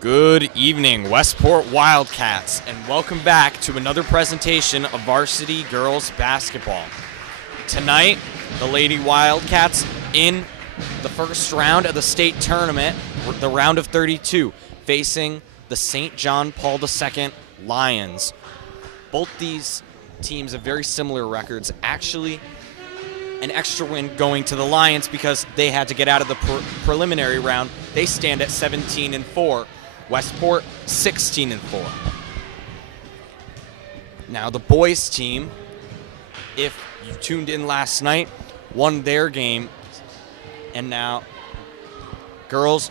Good evening, Westport Wildcats, and welcome back to another presentation of Varsity Girls Basketball. Tonight, the Lady Wildcats in the first round of the state tournament, the round of 32, facing the St. John Paul II Lions. Both these teams have very similar records. Actually, an extra win going to the Lions because they had to get out of the preliminary round. They stand at 17-4. Westport 16-4. Now the boys team, if you tuned in last night, won their game, and now girls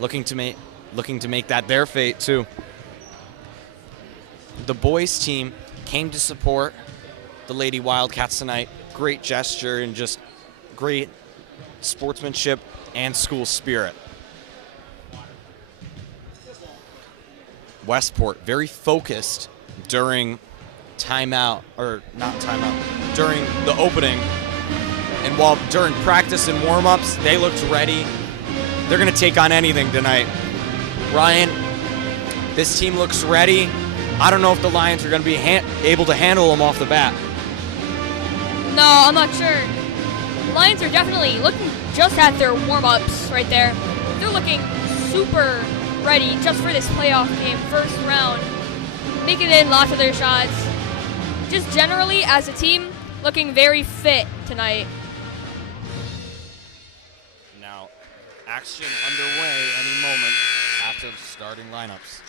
looking to make that their fate too. The boys team came to support the Lady Wildcats tonight. Great gesture and just great sportsmanship and school spirit. Westport very focused during during the opening, and while during practice and warm-ups they looked ready. They're going to take on anything tonight. Ryan, this team looks ready. I don't know if the Lions are going to be able to handle them off the bat. No, I'm not sure. The Lions are definitely looking just at their warm-ups right there. They're looking super ready just for this playoff game, first round, making in lots of their shots. Just generally, as a team, looking very fit tonight. Now, action underway any moment after the starting lineups.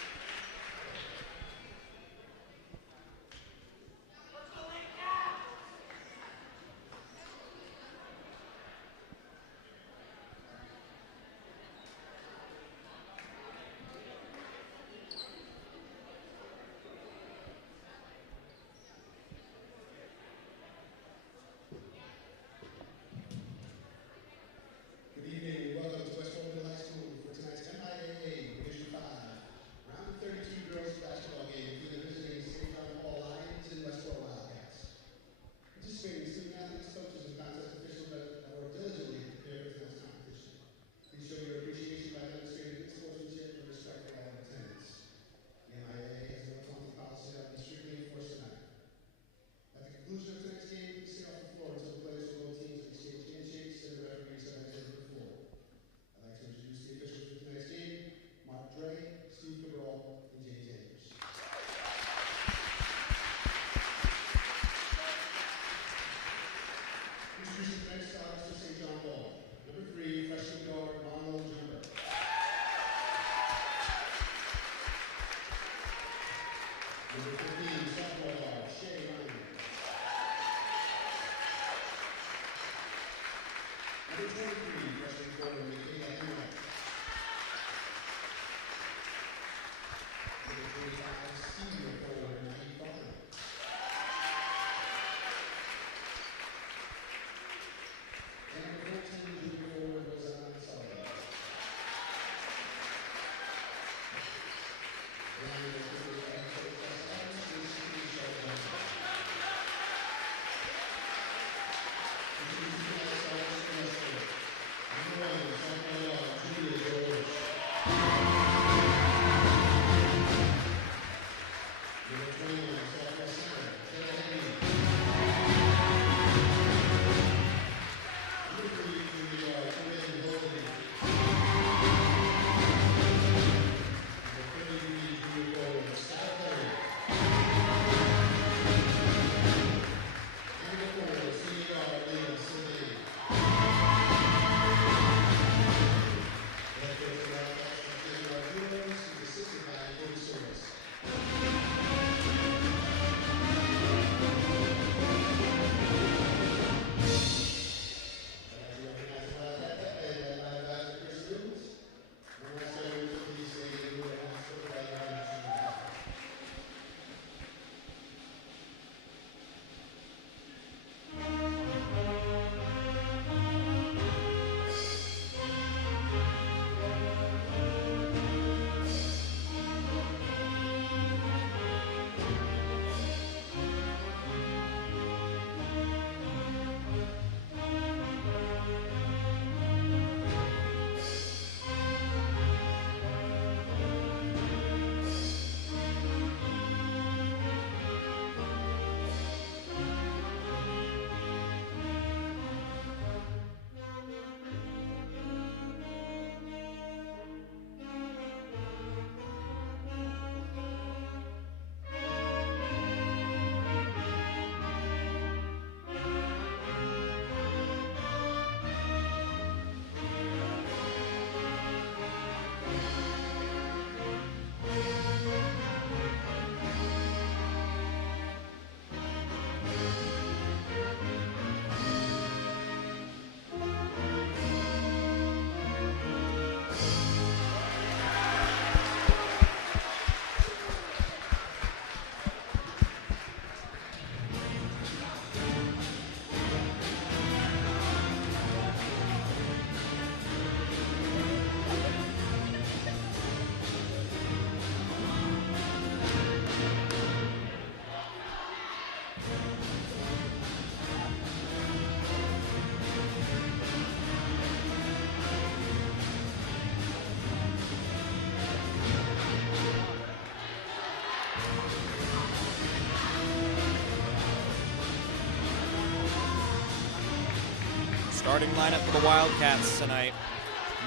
Starting lineup for the Wildcats tonight.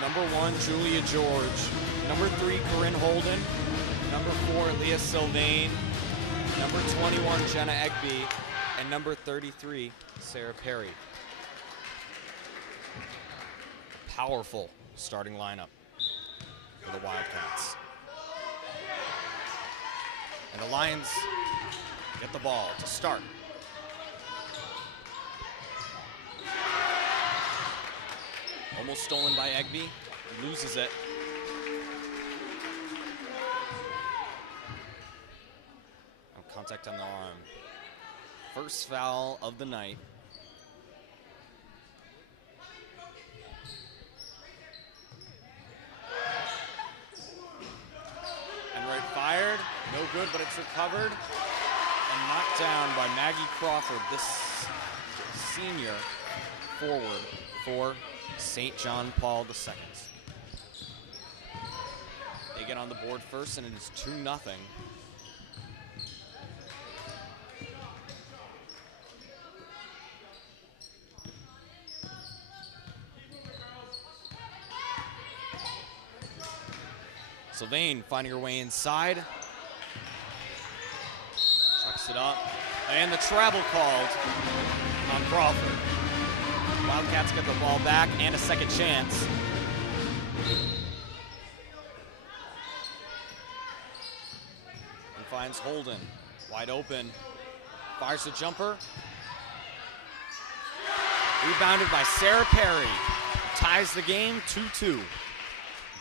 Number 1, Julia George. Number 3, Corinne Holden. Number 4, Leah Sylvain. Number 21, Jenna Egby. And number 33, Sarah Perry. Powerful starting lineup for the Wildcats. And the Lions get the ball to start. Almost stolen by Egby, loses it. No contact on the arm. First foul of the night. Enright fired, no good, but it's recovered and knocked down by Maggie Crawford, this senior forward for St. John Paul II. They get on the board first, and it is 2-0. Sylvain finding her way inside. Chucks it up. And the travel called on Crawford. Wildcats get the ball back and a second chance. And finds Holden wide open. Fires the jumper. Rebounded by Sarah Perry. Ties the game 2-2.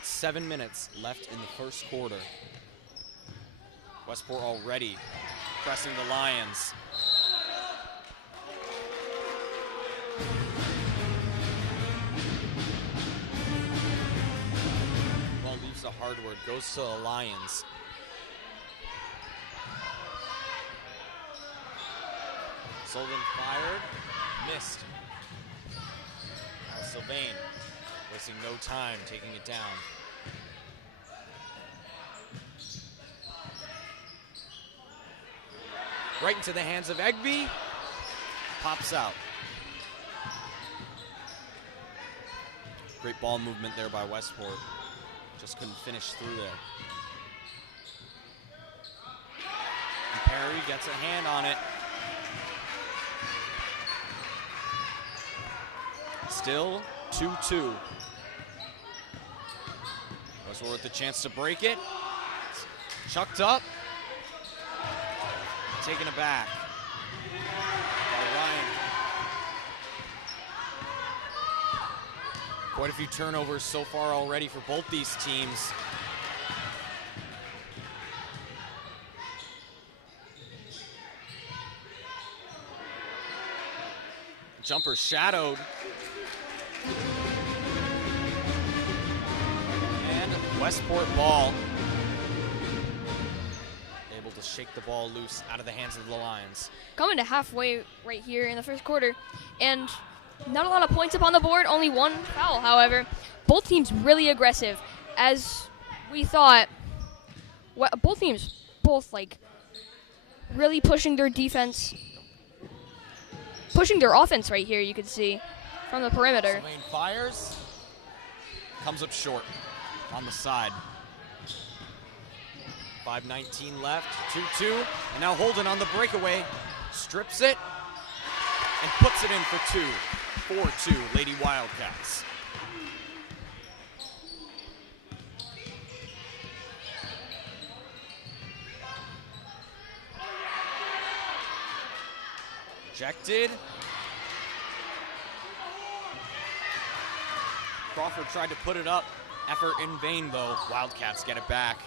7 minutes left in the first quarter. Westport already pressing the Lions. Well, leaves the hardwood, goes to the Lions. Sullivan fired, missed. Now Sylvain wasting no time, taking it down. Right into the hands of Egby. Pops out. Great ball movement there by Westport. Just couldn't finish through there. And Perry gets a hand on it. Still 2-2. Westport with the chance to break it. Chucked up. Taken aback by Ryan. Quite a few turnovers so far already for both these teams. Jumper shadowed. And Westport ball. Able to shake the ball loose out of the hands of the Lions. Coming to halfway right here in the first quarter, and not a lot of points up on the board, only one foul, however. Both teams really aggressive, as we thought. Both teams, really pushing their defense, pushing their offense right here, you can see, from the perimeter. Sylvain fires, comes up short on the side. 5:19 left, 2-2, and now Holden on the breakaway, strips it, and puts it in for 2. 4-2, Lady Wildcats. Rejected. Crawford tried to put it up. Effort in vain, though. Wildcats get it back.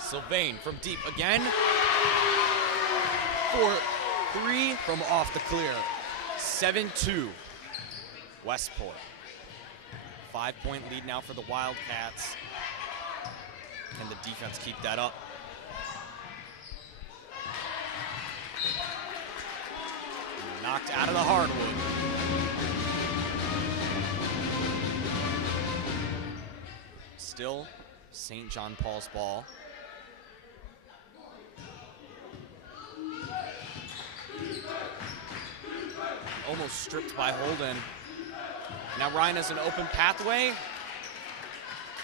Sylvain from deep again. 4-3 from off the clear. 7-2. Westport. 5-point lead now for the Wildcats. Can the defense keep that up? Knocked out of the hardwood. Still St. John Paul's ball. almost stripped by Holden. Now Ryan has an open pathway.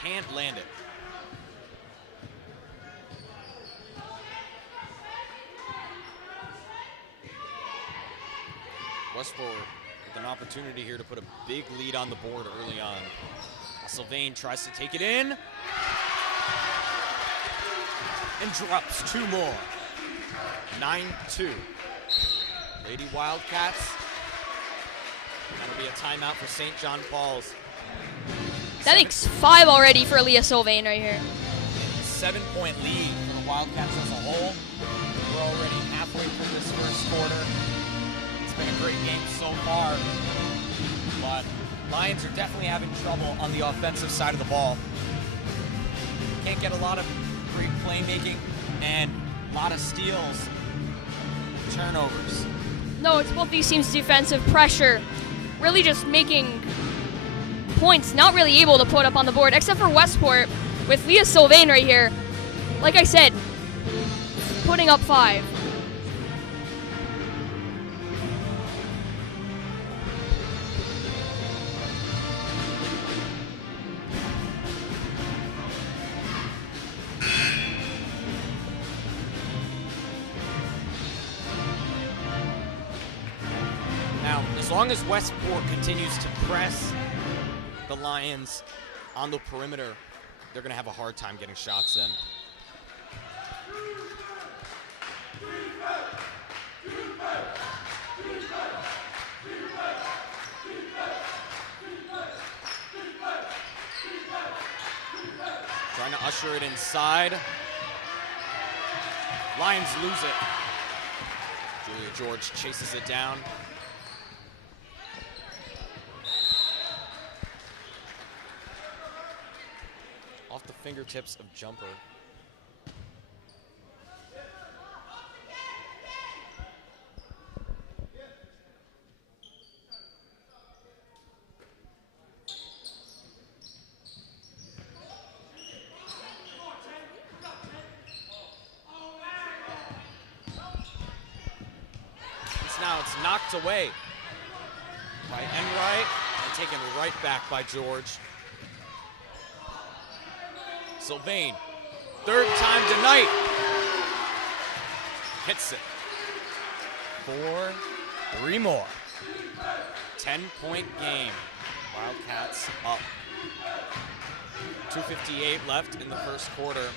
Can't land it. Westport with an opportunity here to put a big lead on the board early on. Sylvain tries to take it in. And drops 2 more. 9-2. Lady Wildcats. That'll be a timeout for St. John Paul's. That makes 5 already for Leah Sylvain right here. 7-point lead for the Wildcats as a whole. We're already halfway through this first quarter. It's been a great game so far, but Lions are definitely having trouble on the offensive side of the ball. Can't get a lot of great playmaking and a lot of steals, turnovers. No, it's both these teams' defensive pressure, really just making points, not really able to put up on the board, except for Westport with Leah Sylvain right here. Like I said, putting up 5. As long as Westport continues to press the Lions on the perimeter, they're going to have a hard time getting shots in. Trying to usher it inside. Lions lose it. Julia George chases it down. Off the fingertips of Jumper. Now it's knocked away by Enright and taken right back by George. Sylvain, 3rd time tonight. Hits it. 3 more. 10-point game. Wildcats up. 2:58 left in the first quarter.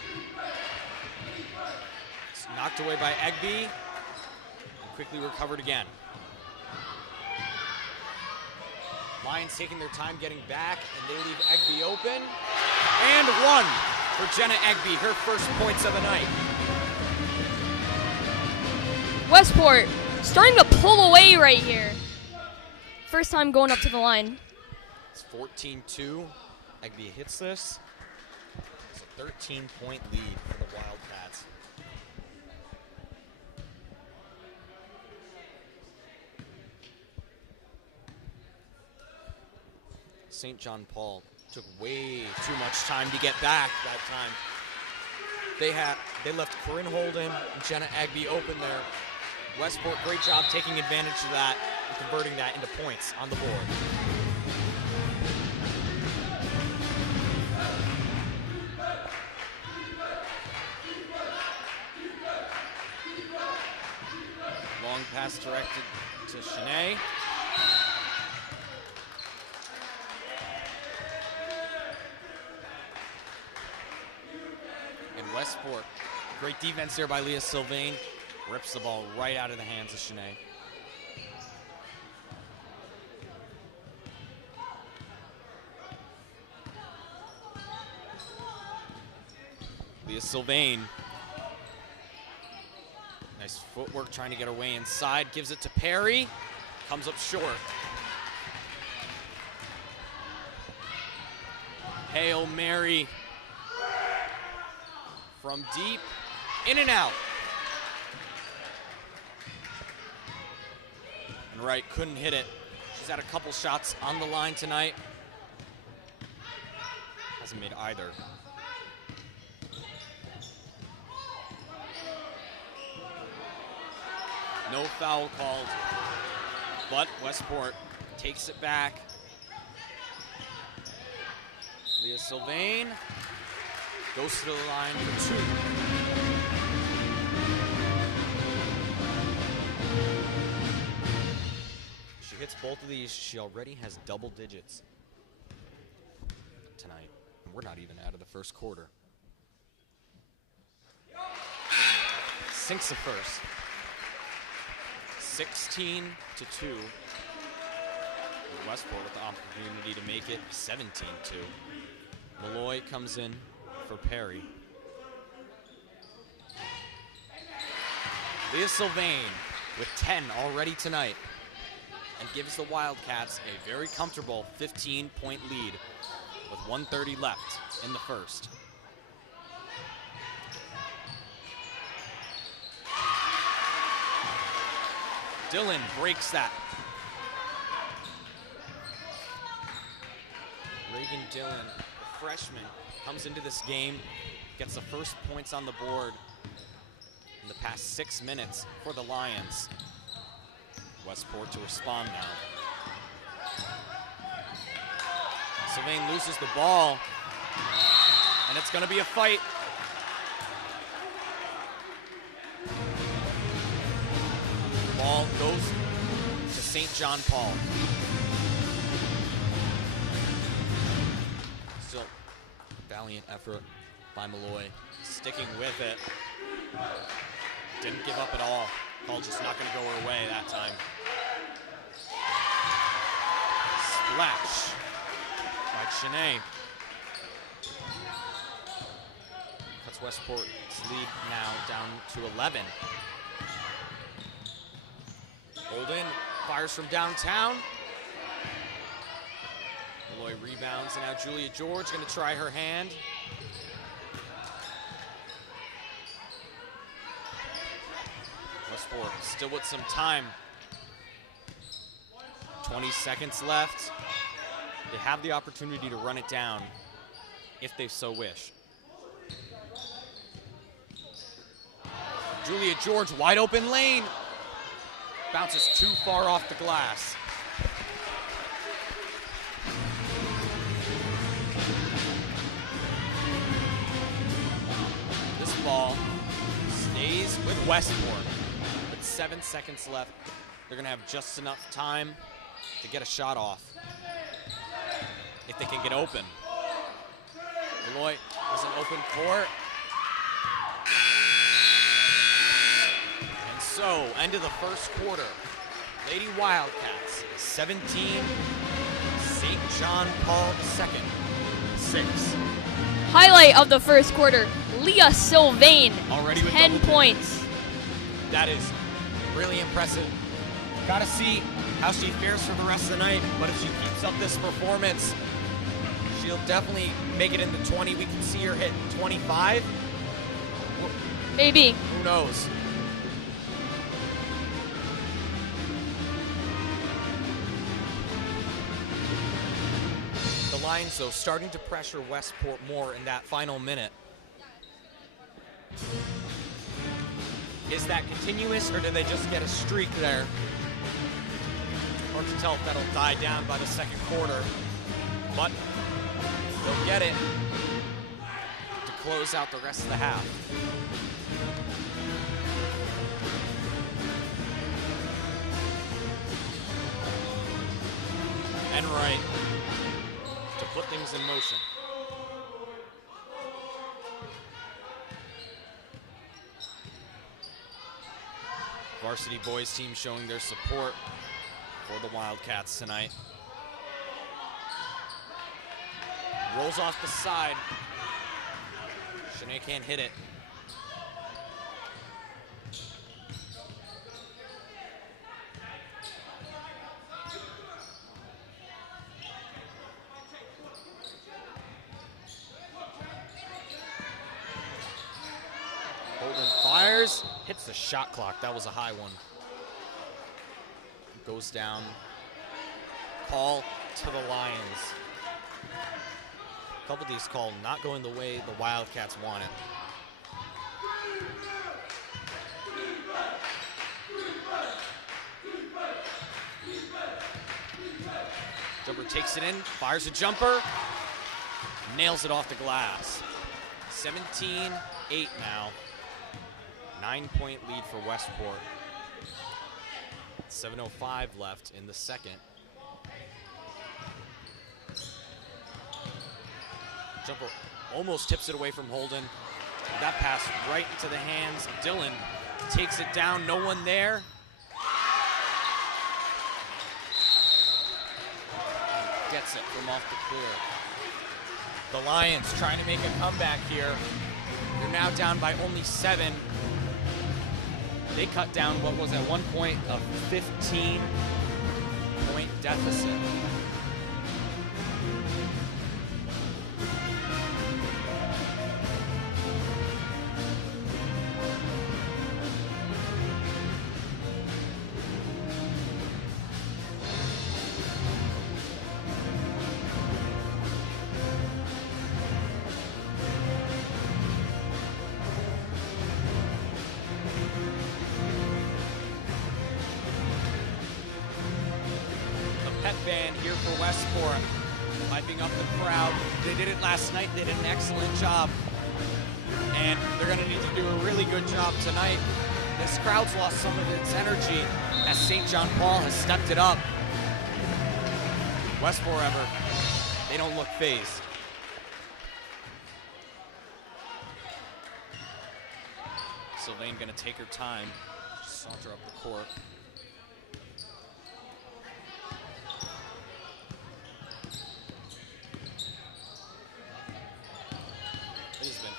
It's knocked away by Egby. And quickly recovered again. Lions taking their time getting back, and they leave Egby open. And 1 for Jenna Egby, her first points of the night. Westport starting to pull away right here. First time going up to the line. It's 14-2. Egby hits this. It's a 13-point lead for the Wildcats. St. John Paul took way too much time to get back that time. They left Corinne Holden and Jenna Egby open there. Westport, great job taking advantage of that and converting that into points on the board. Long pass directed to Shanae. Westport, great defense there by Leah Sylvain. Rips the ball right out of the hands of Shanae. Leah Sylvain. Nice footwork trying to get her way inside. Gives it to Perry. Comes up short. Hail Mary. From deep, in and out. And Wright couldn't hit it. She's had a couple shots on the line tonight. Hasn't made either. No foul called. but Westport takes it back. Leah Sylvain goes to the line for 2. She hits both of these. She already has double digits tonight. And we're not even out of the first quarter. Sinks the first. 16-2. Westport with the opportunity to make it 17-2. Malloy comes in for Perry. Leah Sylvain with 10 already tonight and gives the Wildcats a very comfortable 15-point lead with 1:30 left in the first. Dillon breaks that. Reagan Dillon, the freshman, comes into this game, gets the first points on the board in the past 6 minutes for the Lions. Westport to respond now. Sylvain loses the ball, and it's going to be a fight. Ball goes to St. John Paul. Still valiant effort by Malloy, sticking with it. Didn't give up at all. Ball just not going to go her way that time. Splash by Shanae. Cuts Westport's lead now down to 11. Holden fires from downtown. Malloy rebounds, and now Julia George going to try her hand. Westport still with some time. 20 seconds left. They have the opportunity to run it down if they so wish. Julia George, wide open lane. Bounces too far off the glass. This ball stays with Westport. With 7 seconds left, they're gonna have just enough time to get a shot off. If they can get open. Malloy isn't open for it. And so, end of the first quarter. Lady Wildcats, 17, St. John Paul II, 6. Highlight of the first quarter, Leah Sylvain, Already with 10 double points. That is really impressive. Gotta see how she fares for the rest of the night, but if she keeps up this performance, she'll definitely make it into 20. We can see her hit 25. Maybe. Who knows? The Lions, though, starting to pressure Westport more in that final minute. Is that continuous, or do they just get a streak there? Hard to tell if that'll die down by the second quarter, but they'll get it to close out the rest of the half. Enright to put things in motion. Varsity boys team showing their support for the Wildcats tonight. Rolls off the side. Shanae can't hit it. Holden fires, hits the shot clock. That was a high one. Goes down. Call to the Lions. A couple of these calls not going the way the Wildcats want it. takes it in, fires a jumper, nails it off the glass. 17-8 now. 9-point lead for Westport. 7:05 left in the second. Jumper almost tips it away from Holden. That pass right into the hands of Dillon. Takes it down, no one there. And gets it from off the clear. The Lions trying to make a comeback here. They're now down by only 7. They cut down what was at one point a 15-point deficit. Band here for Westport, piping up the crowd. They did it last night. They did an excellent job, and they're going to need to do a really good job tonight. This crowd's lost some of its energy as St. John Paul has stepped it up. Westport, however, they don't look phased. Sylvain going to take her time, saunter up the court.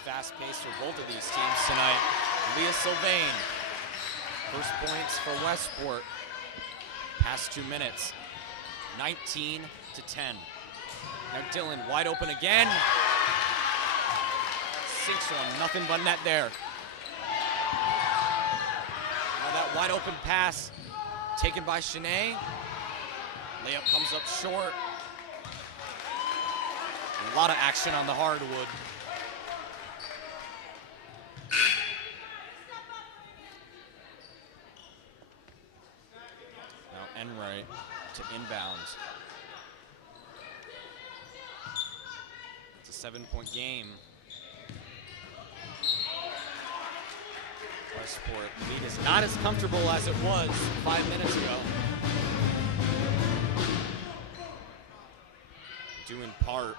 Fast-paced for both of these teams tonight. Leah Sylvain, first points for Westport. Past 2 minutes, 19-10. Now Dillon wide open again. Sinks one, nothing but net there. Now that wide open pass taken by Shanae. Layup comes up short. A lot of action on the hardwood. Enright to inbounds. It's a 7-point game. Westport lead is not as comfortable as it was 5 minutes ago. Due in part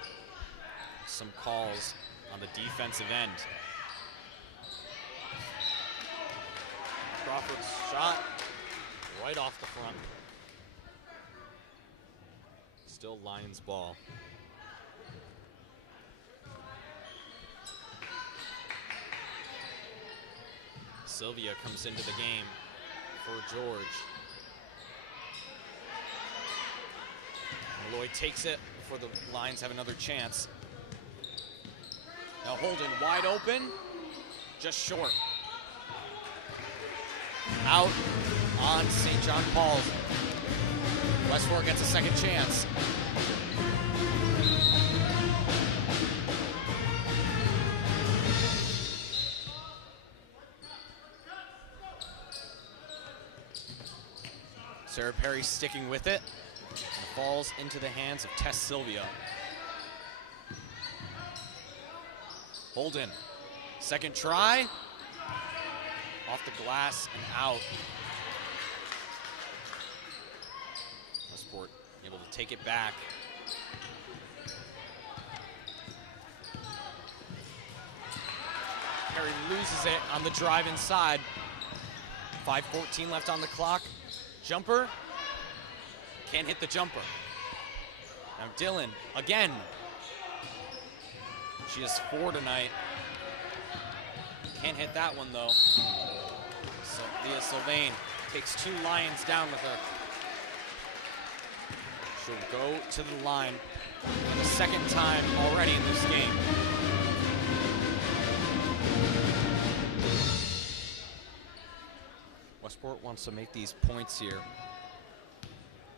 some calls on the defensive end. Crawford's shot right off the front. Still Lions ball. Sylvia comes into the game for George. Malloy takes it before the Lions have another chance. Now Holden wide open, just short. Out on St. John Paul's. Westport gets a second chance. Sarah Perry sticking with it. And falls into the hands of Tess Sylvia. Holden, second try. Off the glass and out. Westport able to take it back. Perry loses it on the drive inside. 5:14 left on the clock. Jumper. Can't hit the jumper. Now Dillon again. She has 4 tonight. Can't hit that one though. So Leah Sylvain takes 2 Lions down with her. She'll go to the line for the second time already in this game. Westport wants to make these points here.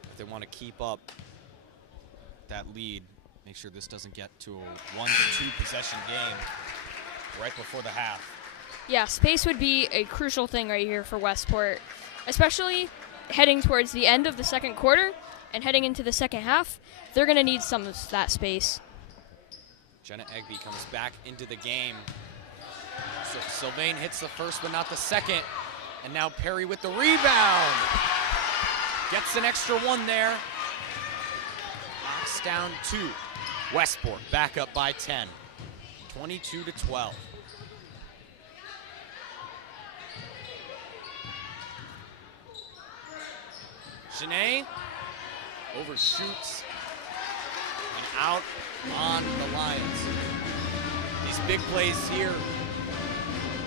If they want to keep up that lead, make sure this doesn't get to a 1 to 2 possession game right before the half. Yeah, space would be a crucial thing right here for Westport, especially heading towards the end of the second quarter. And heading into the second half, they're going to need some of that space. Jenna Egby comes back into the game. So Sylvain hits the first but not the second. And now Perry with the rebound. Gets an extra one there. Knocks down 2. Westport back up by 10. 22-12. Shanae overshoots and out on the Lions. These big plays here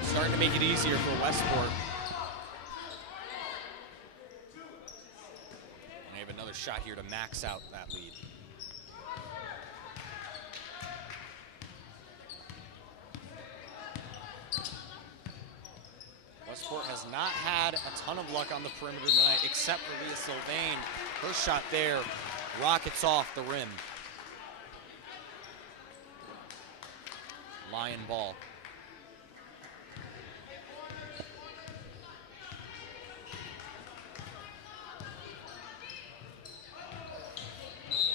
starting to make it easier for Westport. And they have another shot here to max out that lead. Westport has not had a ton of luck on the perimeter tonight, except for Leah Sylvain. Her shot there rockets off the rim. Lion ball.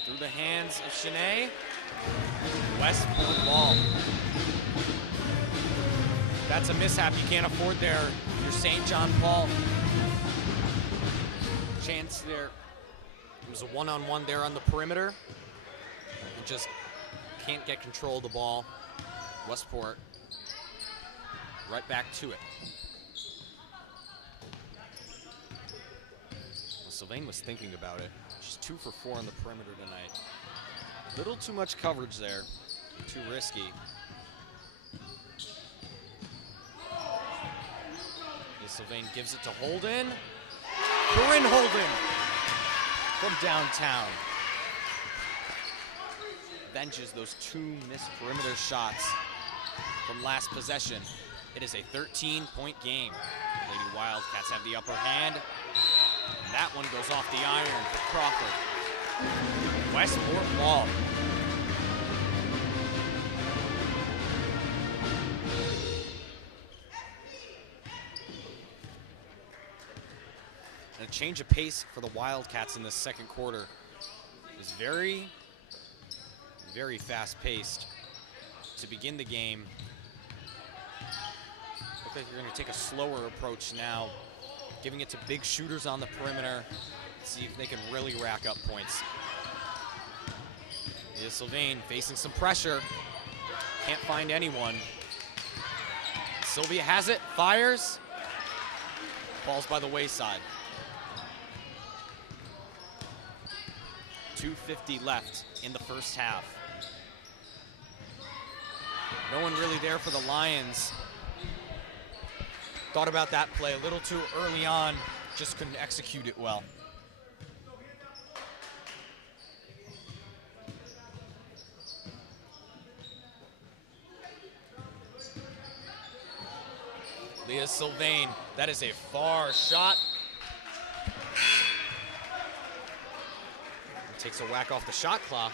Through the hands of Shanae. Westport ball. That's a mishap you can't afford there. Your St. John Paul. Chance there. It was a one-on-one there on the perimeter. And just can't get control of the ball. Westport right back to it. Well, Sylvain was thinking about it. She's 2 for 4 on the perimeter tonight. Little too much coverage there. Too risky. Sylvain gives it to Holden. Corinne Holden from downtown. Avenges those 2 missed perimeter shots from last possession. It is a 13-point game. Lady Wildcats have the upper hand. And that one goes off the iron for Crawford. Westport ball. And a change of pace for the Wildcats in the second quarter. It was very, very fast-paced to begin the game. Look like you're going to take a slower approach now, giving it to big shooters on the perimeter. See if they can really rack up points. Leah Sylvain facing some pressure. Can't find anyone. Sylvia has it, fires. Falls by the wayside. 2:50 left in the first half. No one really there for the Lions. Thought about that play a little too early on, just couldn't execute it well. Leah Sylvain, that is a far shot. Takes a whack off the shot clock.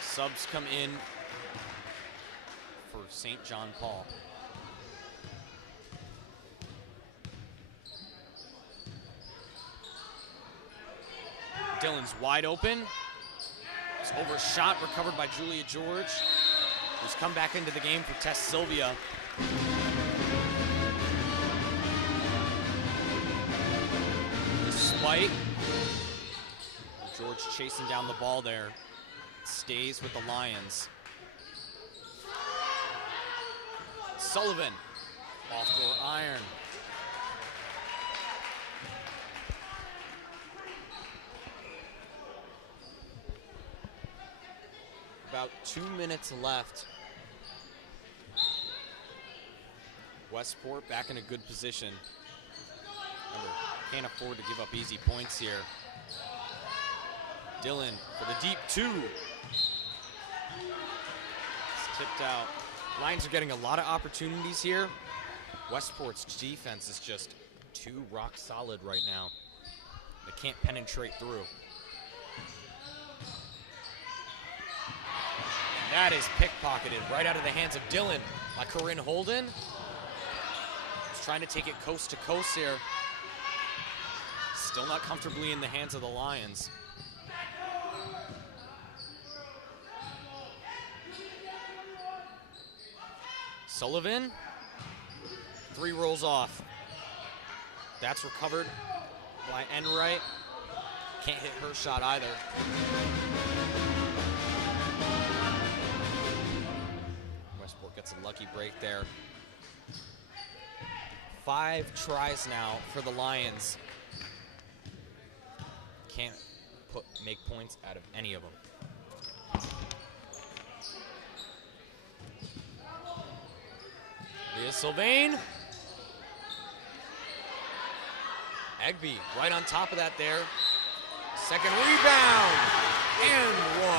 Subs come in for St. John Paul. Dillon's wide open. It's overshot, recovered by Julia George, who's come back into the game for Tess Sylvia. Despite George chasing down the ball there, stays with the Lions. Sullivan off to her iron. About 2 minutes left. Westport back in a good position. Remember, can't afford to give up easy points here. Dillon for the deep 2. It's tipped out. Lions are getting a lot of opportunities here. Westport's defense is just too rock solid right now. They can't penetrate through. And that is pickpocketed right out of the hands of Dillon by Corinne Holden. He's trying to take it coast to coast here. Still not comfortably in the hands of the Lions. Sullivan, 3 rolls off. That's recovered by Enright. Can't hit her shot either. Westport gets a lucky break there. 5 tries now for the Lions. Can't make points out of any of them. Leah Sylvain. Egby right on top of that there. Second rebound. And 1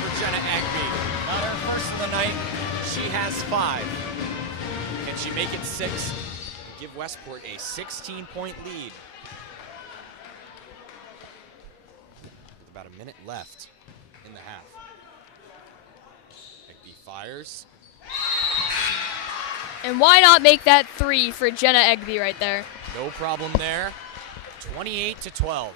for Jenna Egby. Not her first of the night. She has 5. Can she make it 6 and give Westport a 16-point lead? With about a minute left in the half. Egby fires. And why not make that 3 for Jenna Egby right there? No problem there. 28-12.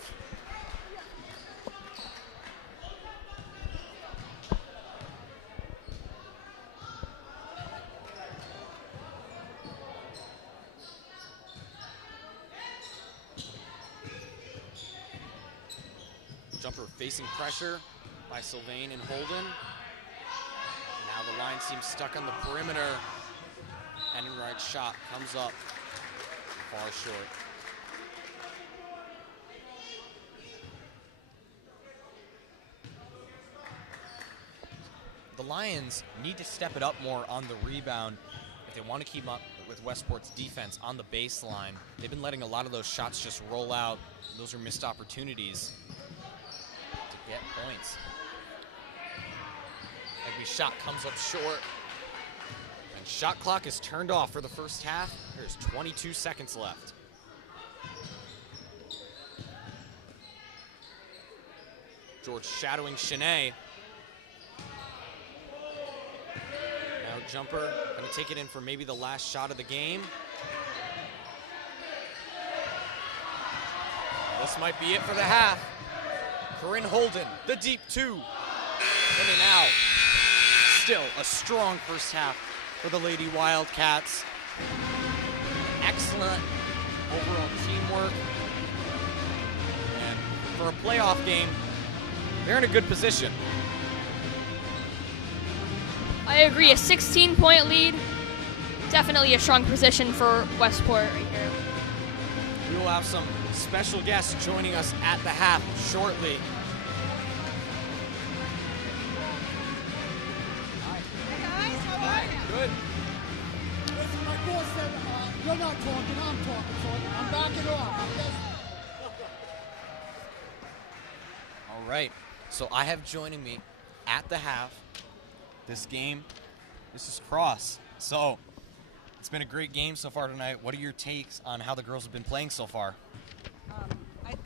Jumper facing pressure by Sylvain and Holden. Now the line seems stuck on the perimeter. Enright's shot comes up far short. The Lions need to step it up more on the rebound if they want to keep up with Westport's defense on the baseline. They've been letting a lot of those shots just roll out. Those are missed opportunities to get points. Egby's shot comes up short. And shot clock is turned off for the first half. There's 22 seconds left. George shadowing Shanae. Now jumper, gonna take it in for maybe the last shot of the game. This might be it for the half. Corinne Holden, the deep 2. In and out. Still a strong first half for the Lady Wildcats. Excellent overall teamwork. And for a playoff game, they're in a good position. I agree, a 16-point lead. Definitely a strong position for Westport right here. We will have some special guests joining us at the half shortly. Good. Listen, my boss said, you're not talking, I'm talking, so I'm backing off. All right, so I have joining me at the half this game. This is Cross. So it's been a great game so far tonight. What are your takes on how the girls have been playing so far?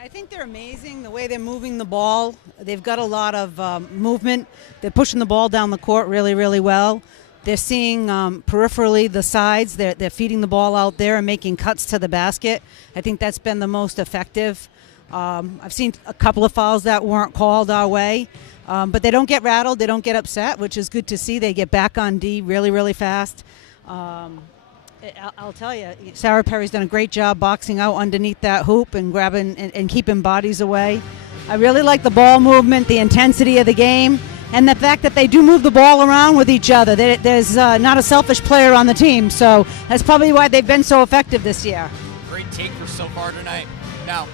I think they're amazing the way they're moving the ball. They've got a lot of movement. They're pushing the ball down the court really, really well. They're seeing peripherally the sides. They're feeding the ball out there and making cuts to the basket. I think that's been the most effective. I've seen a couple of fouls that weren't called our way, but they don't get rattled. They don't get upset, which is good to see. They get back on D really, really fast. I'll tell you, Sarah Perry's done a great job boxing out underneath that hoop and grabbing and keeping bodies away. I really like the ball movement, the intensity of the game, and the fact that they do move the ball around with each other. There's not a selfish player on the team, so that's probably why they've been so effective this year. Great take for so far tonight. Now,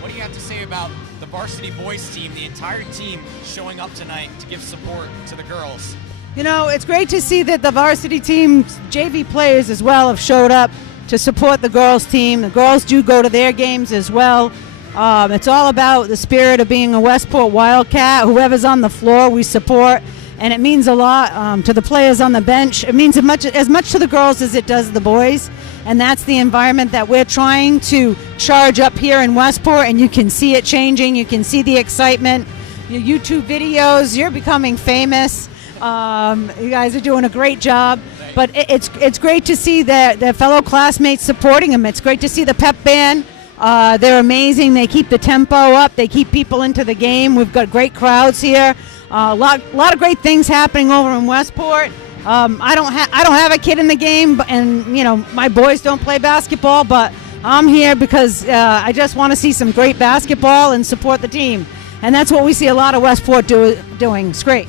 what do you have to say about the varsity boys team, the entire team showing up tonight to give support to the girls? You know, it's great to see that the varsity team's JV players as well have showed up to support the girls team. The girls do go to their games as well. It's all about the spirit of being a Westport Wildcat. Whoever's on the floor, we support, and it means a lot to the players on the bench. It means as much to the girls as it does the boys, and that's the environment that we're trying to charge up here in Westport, and you can see it changing. You can see the excitement. Your YouTube videos, you're becoming famous. You guys are doing a great job, but it's great to see their fellow classmates supporting them. It's great to see the pep band They're amazing. They keep the tempo up. They keep people into the game. We've got great crowds here. A lot of great things happening over in Westport. I don't have a kid in the game, and my boys don't play basketball, but I'm here because I just want to see some great basketball and support the team, and that's what we see a lot of Westport doing. It's great.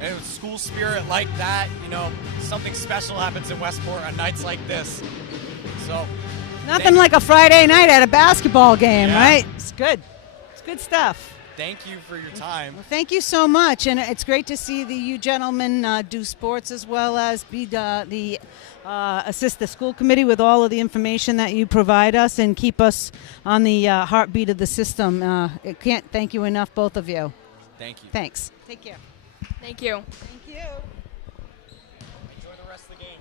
And with school spirit like that, something special happens in Westport on nights like this. So Nothing like a Friday night at a basketball game, Yeah. right? It's good. It's good stuff. thank you for your time. Well, thank you so much, and it's great to see you gentlemen do sports as well as be assist the school committee with all of the information that you provide us and keep us on the heartbeat of the system. I can't thank you enough, both of you. Thank you. Thanks. Take care. Thank you. Thank you. Enjoy the rest of the game.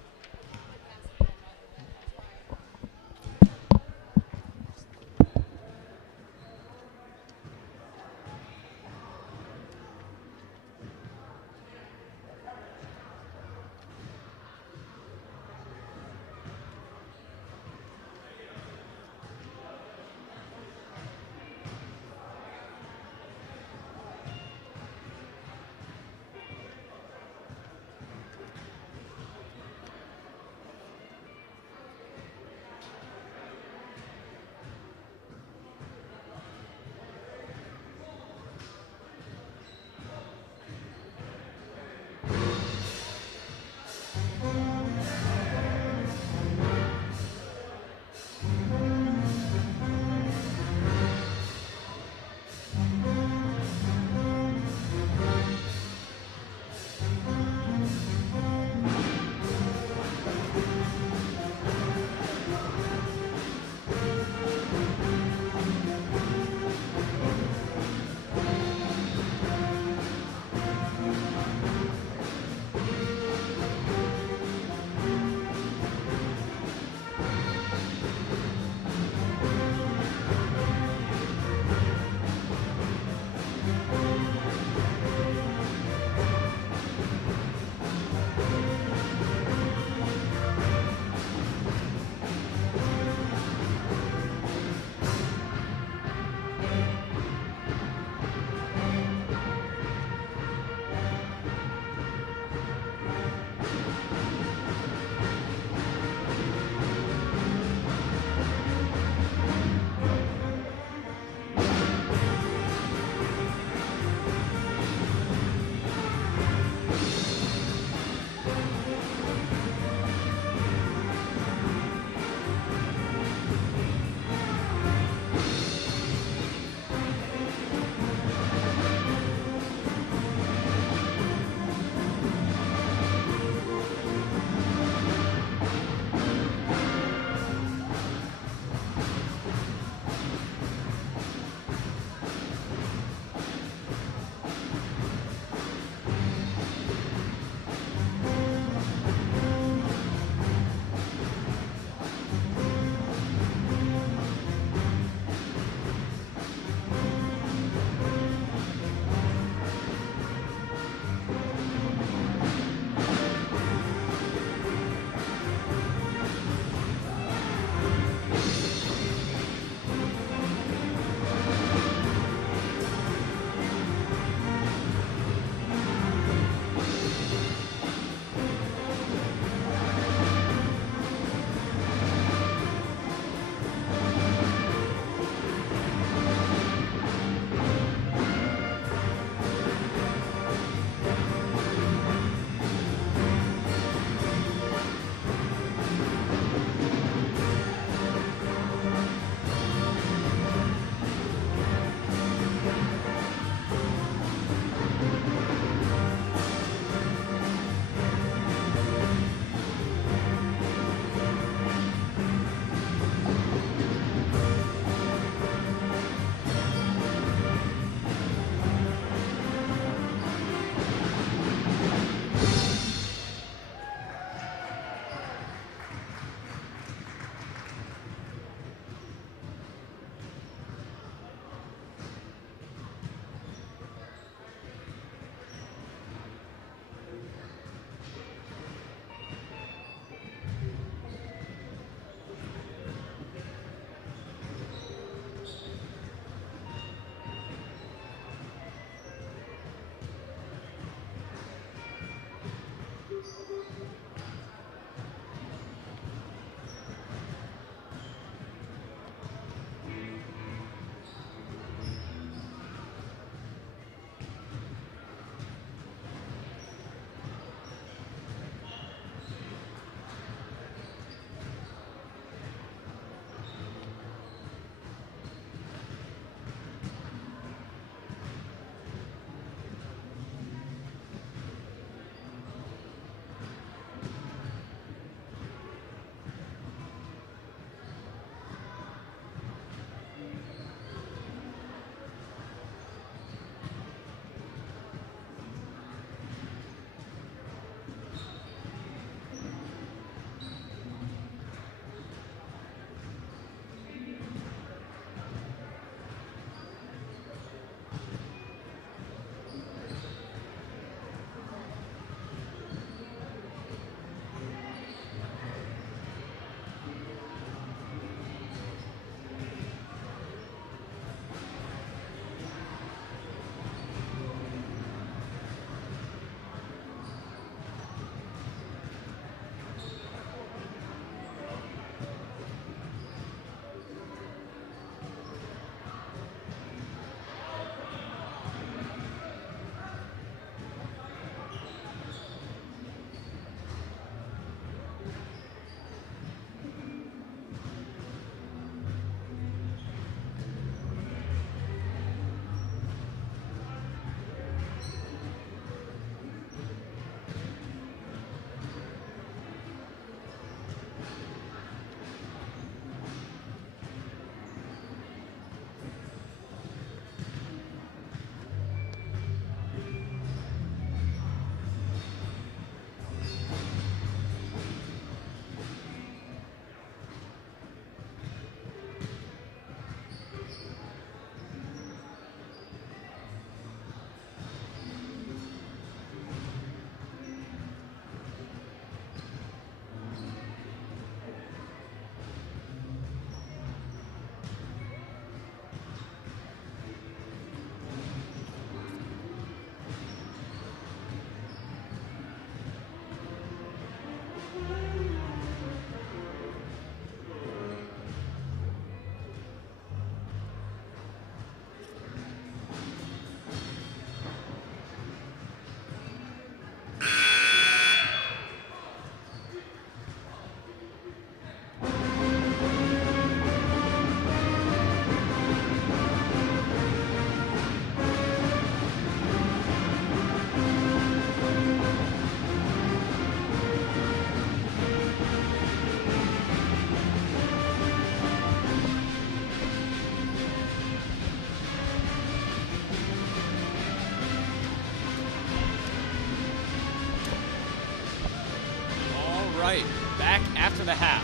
after the half.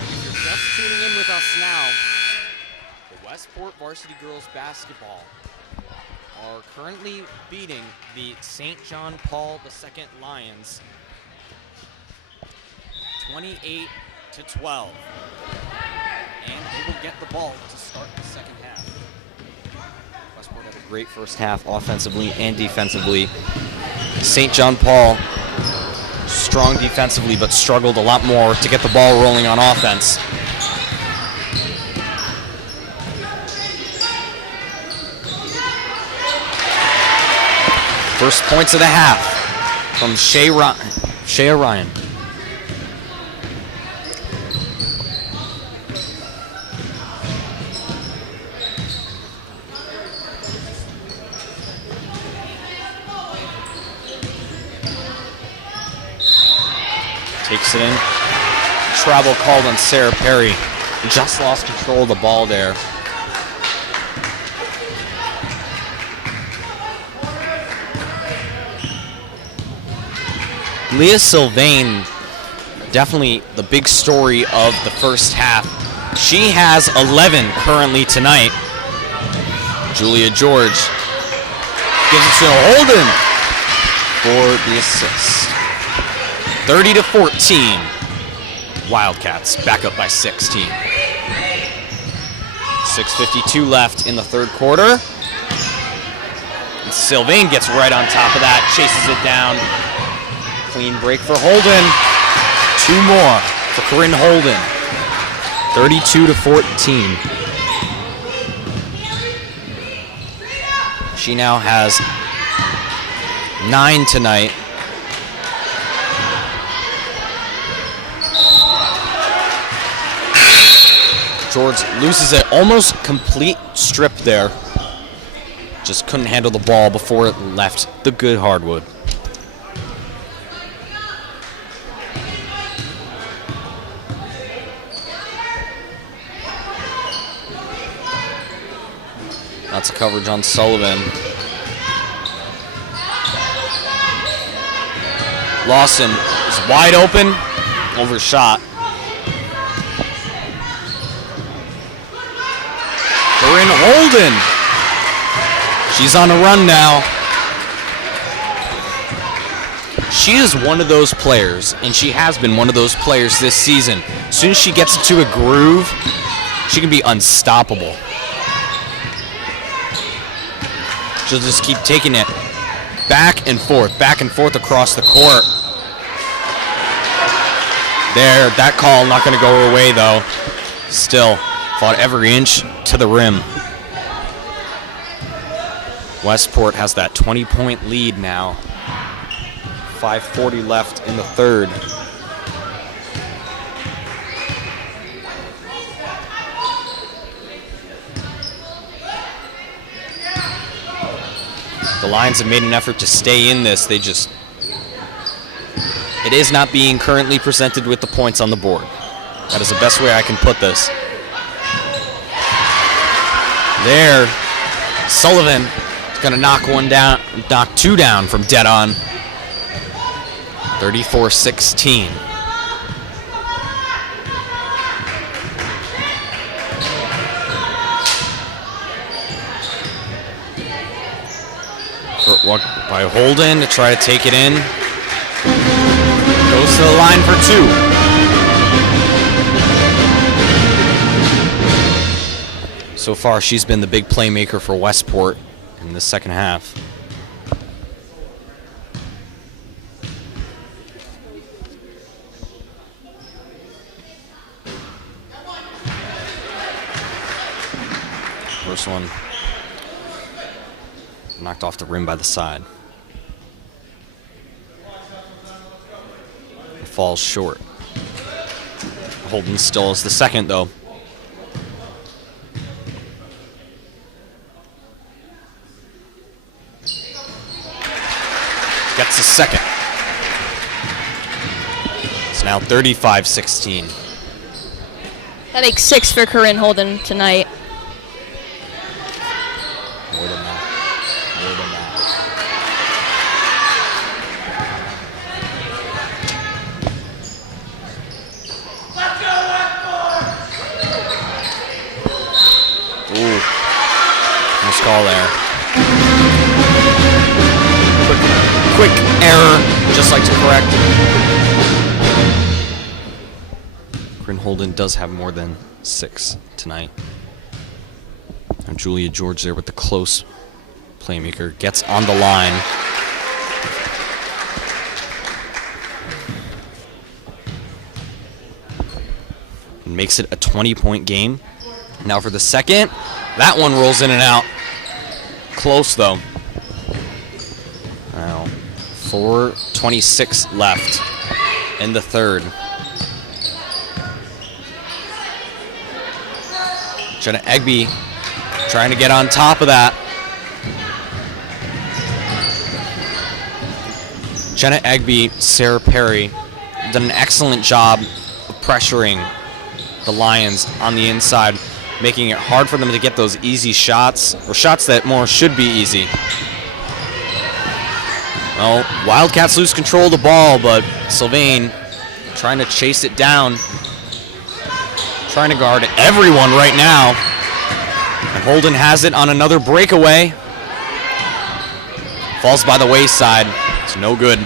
If you're just tuning in with us now, the Westport varsity girls basketball are currently beating the St. John Paul II Lions 28-12. And they will get the ball to start the second half. Westport had a great first half offensively and defensively. St. John Paul strong defensively but struggled a lot more to get the ball rolling on offense. First points of the half from Shea Ryan. Takes it in. Travel called on Sarah Perry. Just lost control of the ball there. Leah Sylvain, definitely the big story of the first half. She has 11 currently tonight. Julia George gives it to Holden for the assist. 30-14. Wildcats back up by 16. 6:52 left in the third quarter. And Sylvain gets right on top of that, chases it down. Clean break for Holden. Two more for Corinne Holden. 32-14. She now has 9 tonight. George loses it. Almost complete strip there. Just couldn't handle the ball before it left the good hardwood. Lots of coverage on Sullivan. Lawson is wide open. Overshot. Corinne Holden. She's on a run now. She is one of those players, and she has been one of those players this season. As soon as she gets into a groove, she can be unstoppable. She'll just keep taking it back and forth across the court. There, that call not going to go away though. Still, fought every inch to the rim. Westport has that 20-point lead now. 5:40 left in the third. The Lions have made an effort to stay in this. It is not being currently presented with the points on the board. That is the best way I can put this. There, Sullivan is going to knock two down from dead on. 34-16. By Holden to try to take it in. Goes to the line for two. So far, she's been the big playmaker for Westport in the second half. First one knocked off the rim by the side. It falls short. Holden still is the second, though. Gets the second. It's now 35-16. That makes 6 for Corinne Holden tonight. More than that. call there. Quick error, just like to correct. Corinne Holden does have more than 6 tonight. And Julia George there with the close playmaker gets on the line. And makes it a 20-point game. Now for the second, that one rolls in and out. Close though. Now 4:26 left in the third. Jenna Egby trying to get on top of that. Jenna Egby, Sarah Perry done an excellent job of pressuring the Lions on the inside, making it hard for them to get those easy shots, or shots that more should be easy. Well, Wildcats lose control of the ball, but Sylvain trying to chase it down. Trying to guard everyone right now. And Holden has it on another breakaway. Falls by the wayside. It's no good.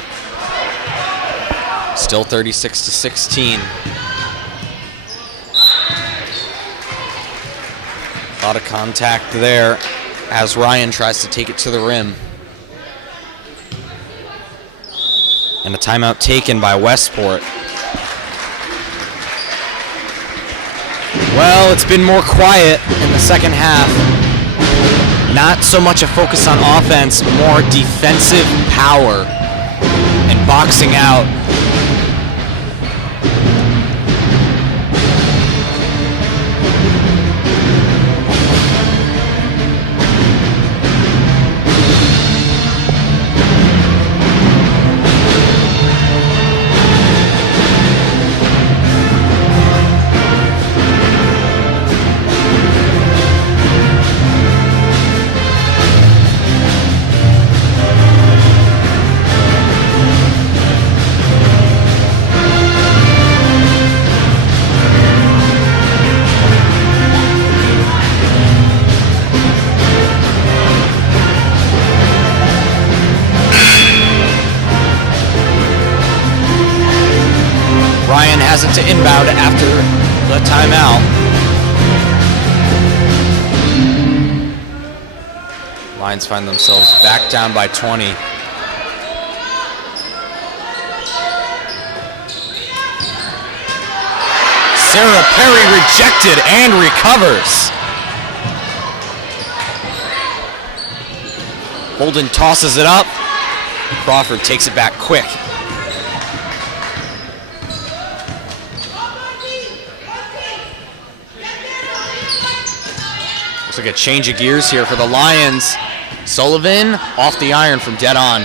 Still 36-16. A lot of contact there as Ryan tries to take it to the rim. And a timeout taken by Westport. Well, it's been more quiet in the second half. Not so much a focus on offense, more defensive power and boxing out. Ryan has it to inbound after the timeout. Lions find themselves back down by 20. Sarah Perry rejected and recovers. Holden tosses it up. Crawford takes it back quick. Looks like a change of gears here for the Lions. Sullivan off the iron from dead on.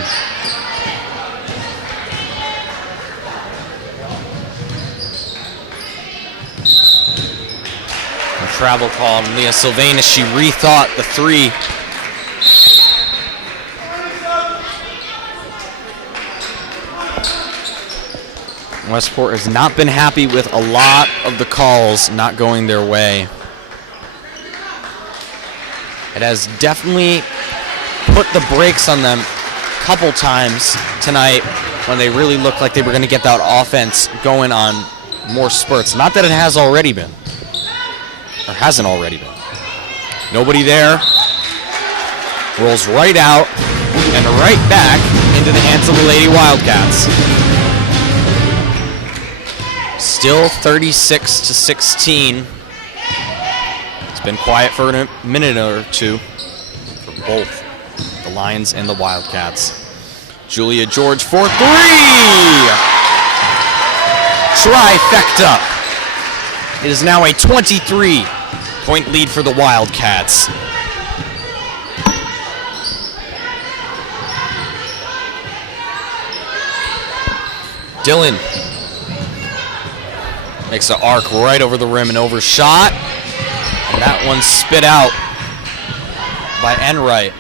A travel call on Leah Sylvain as she rethought the three. Westport has not been happy with a lot of the calls not going their way. It has definitely put the brakes on them a couple times tonight when they really looked like they were going to get that offense going on more spurts. Not that it has already been, or hasn't already been. Nobody there. Rolls right out and right back into the hands of the Lady Wildcats. Still 36-16. It's been quiet for a minute or two for both the Lions and the Wildcats. Julia George for three! Trifecta. It is now a 23-point lead for the Wildcats. Dillon makes an arc right over the rim and overshot. And that one spit out by Enright.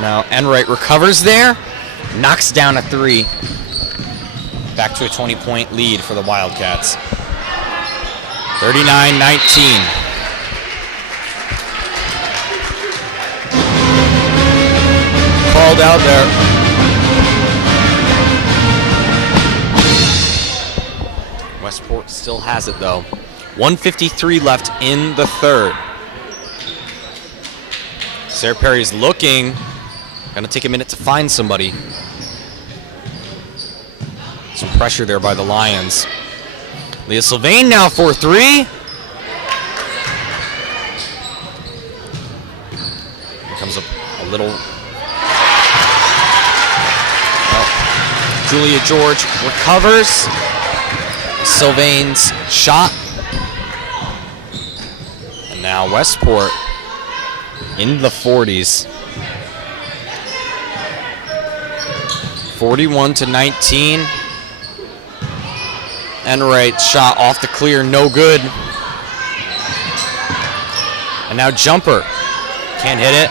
Now Enright recovers there, knocks down a three. Back to a 20-point lead for the Wildcats. 39-19. Called out there. Westport still has it though. 1:53 left in the third. Sarah Perry's looking. Gonna take a minute to find somebody. Some pressure there by the Lions. Leah Sylvain now for three. Here comes a little. Oh. Julia George recovers. Sylvain's shot. And now Westport in the 40s. 41-19. Enright shot off the clear, no good. And now Jumper. Can't hit it.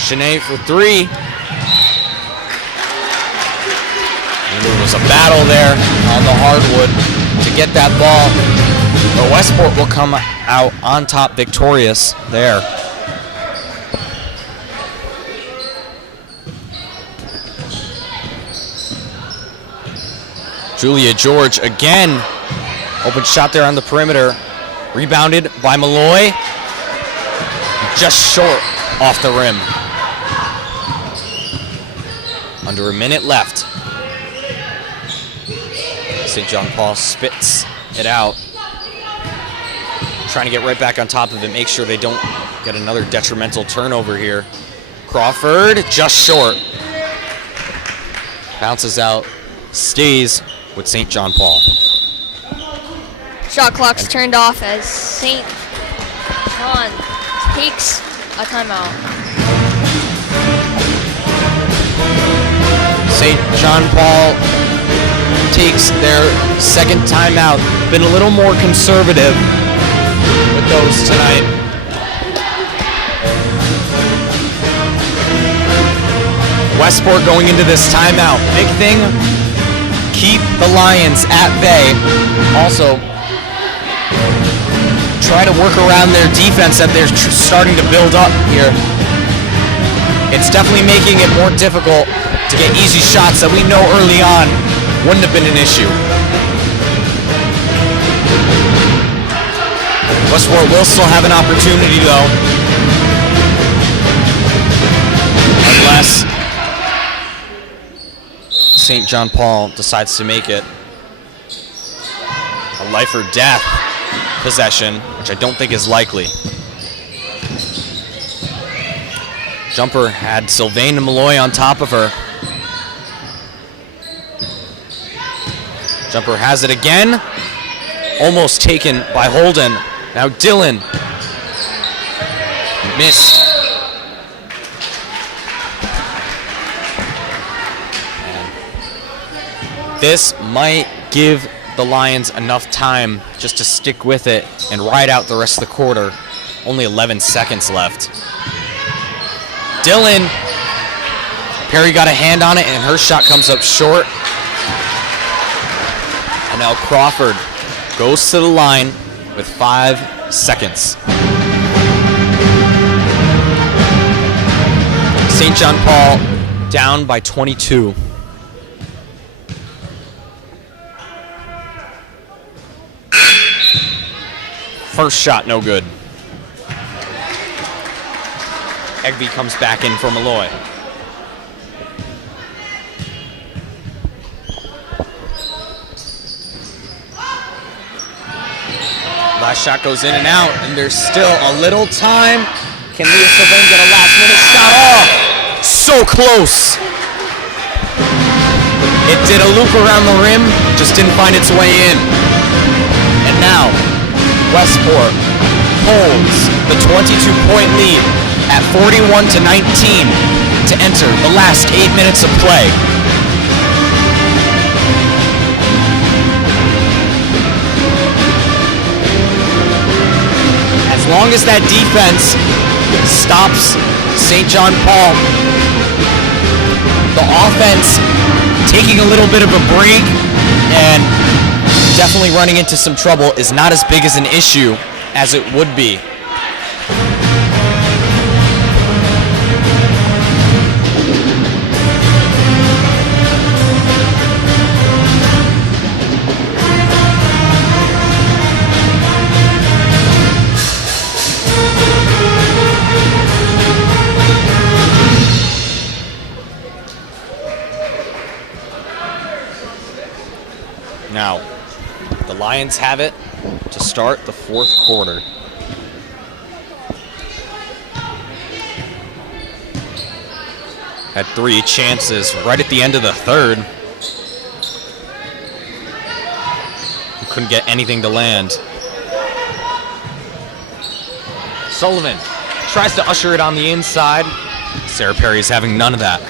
Shanae for three. And there was a battle there on the hardwood to get that ball. But Westport will come out on top victorious there. Julia George again. Open shot there on the perimeter. Rebounded by Malloy. Just short off the rim. Under a minute left. St. John Paul spits it out. Trying to get right back on top of it. Make sure they don't get another detrimental turnover here. Crawford just short. Bounces out. Stays with St. John Paul. Shot clock's turned off as St. John takes a timeout. St. John Paul takes their second timeout. Been a little more conservative with those tonight. Westport going into this timeout. Big thing, keep the Lions at bay. Also, try to work around their defense that they're starting to build up here. It's definitely making it more difficult to get easy shots that we know early on wouldn't have been an issue. Westport will still have an opportunity though. Unless St. John Paul decides to make it a life or death possession, which I don't think is likely. Jumper had Sylvain and Malloy on top of her. Jumper has it again. Almost taken by Holden. Now Dillon. Missed. And this might give the Lions enough time just to stick with it and ride out the rest of the quarter. Only 11 seconds left. Dillon. Perry got a hand on it and her shot comes up short. And now Crawford goes to the line with 5 seconds. St. John Paul down by 22. First shot, no good. Egby comes back in for Malloy. Last shot goes in and out, and there's still a little time. Can Leah Sylvain get a last-minute shot off? So close. It did a loop around the rim, just didn't find its way in. And now, Westport holds the 22-point lead at 41-19 to enter the last 8 minutes of play. As long as that defense stops St. John Paul, the offense taking a little bit of a break and definitely running into some trouble is not as big as an issue as it would be. Now, the Lions have it to start the fourth quarter. Had 3 chances right at the end of the third. Couldn't get anything to land. Sullivan tries to usher it on the inside. Sarah Perry is having none of that.